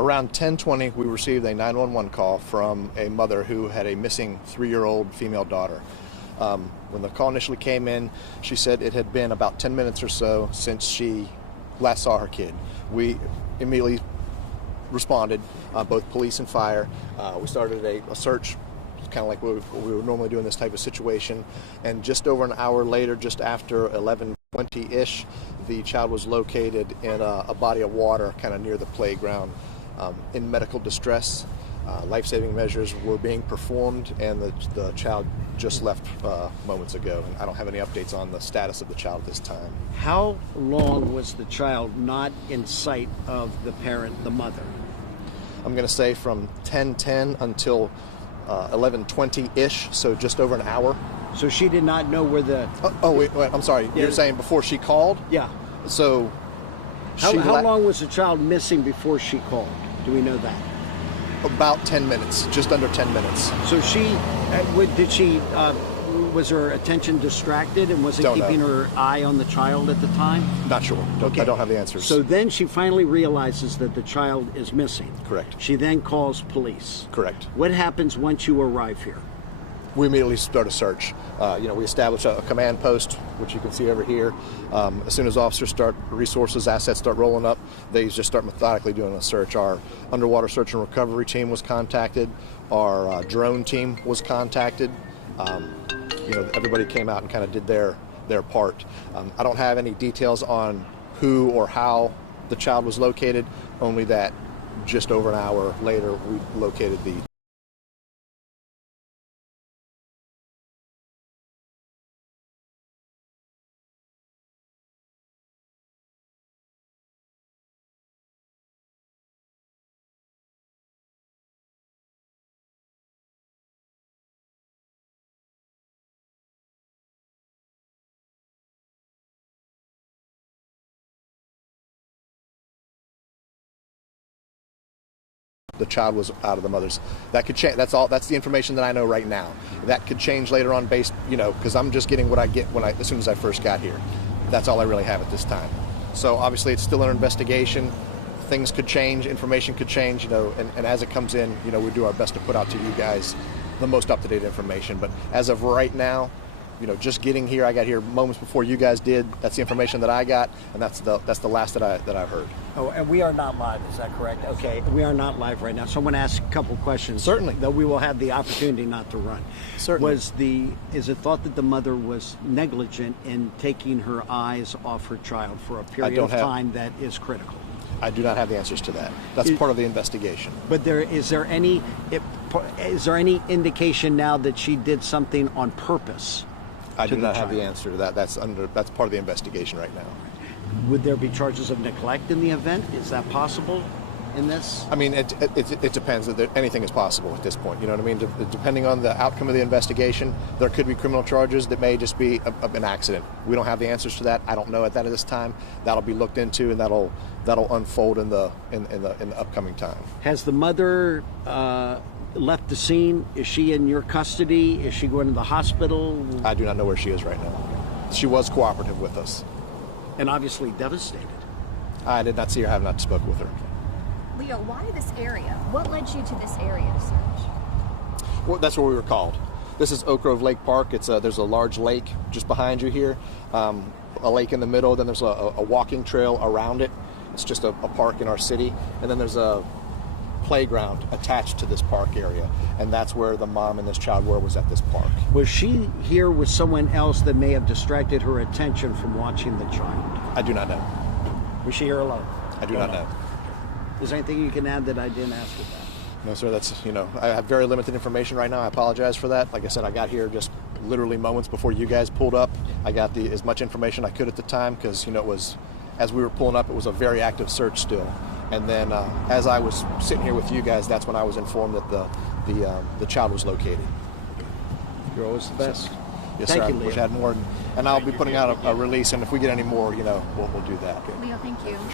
Around 10:20, we received a 911 call from a mother who had a missing 3-year-old female daughter. When the call initially came in, she said it had been about 10 minutes or so since she last saw her kid. We immediately responded, both police and fire. We started a search, kind of like what we would normally do in this type of situation. And just over an hour later, just after 11:20-ish, the child was located in a body of water kind of near the playground in medical distress. Life-saving measures were being performed, and the child just left moments ago. And I don't have any updates on the status of the child at this time. How long was the child not in sight of the parent, the mother? I'm going to say from 10:10 until 11:20-ish, so just over an hour. So she did not know where the... Wait, I'm sorry. Yeah. You're saying before she called? Yeah. So how long was the child missing before she called? Do we know that? About 10 minutes, just under 10 minutes. So was her attention distracted, and was it keeping her eye on the child at the time? Not sure. I don't have the answers. So then she finally realizes that the child is missing. Correct. She then calls police. Correct. What happens once you arrive here? We immediately start a search. We establish a command post, which you can see over here. As soon as officers assets start rolling up, they just start methodically doing a search. Our underwater search and recovery team was contacted. Our drone team was contacted. Everybody came out and kind of did their part. I don't have any details on who or how the child was located, only that just over an hour later we located the child was out of the mother's. That could change. That's the information that I know right now. That could change later on based, because I'm just getting what I get as soon as I first got here. That's all I really have at this time. So obviously it's still under investigation. Things could change, information could change, and as it comes in, we do our best to put out to you guys the most up-to-date information. But as of right now, just getting here, I got here moments before you guys did. That's the information that I got, and that's the last that I've heard. Oh, and we are not live, is that correct? Okay, we are not live right now, so I'm going to ask a couple questions. Certainly. Though we will have the opportunity not to run. Certainly. Is it thought that the mother was negligent in taking her eyes off her child for a period of time that is critical? I do not have the answers to that. That's part of the investigation. But is there any indication now that she did something on purpose? I do not have the answer to that. That's part of the investigation right now. Would there be charges of neglect in the event? Is that possible in this? I mean, it depends. Anything is possible at this point. You know what I mean? Depending on the outcome of the investigation, there could be criminal charges that may just be an accident. We don't have the answers to that. I don't know at this time. That'll be looked into, and that'll unfold in the upcoming time. Has the mother left the scene? Is she in your custody? Is she going to the hospital? I do not know where she is right now. She was cooperative with us. And obviously devastated. I did not see her. I have not spoken with her. Leo, why this area? What led you to this area to search? Well, that's where we were called. This is Oak Grove Lake Park. There's a large lake just behind you here, a lake in the middle. Then there's a walking trail around it. It's just a park in our city. And then there's a playground attached to this park area, and that's where the mom and this child was at this park. Was she here with someone else that may have distracted her attention from watching the child? I do not know. Was she here alone? I do not know. Is there anything you can add that I didn't ask about? No, sir. That's I have very limited information right now. I apologize for that. Like I said, I got here just literally moments before you guys pulled up. I got as much information I could at the time because it was, as we were pulling up, it was a very active search still. And then as I was sitting here with you guys, that's when I was informed that the child was located. You're always the best. So, yes, thank sir. You, I wish I had more. And I'll be putting out a release, and if we get any more, we'll do that. Leo, thank you.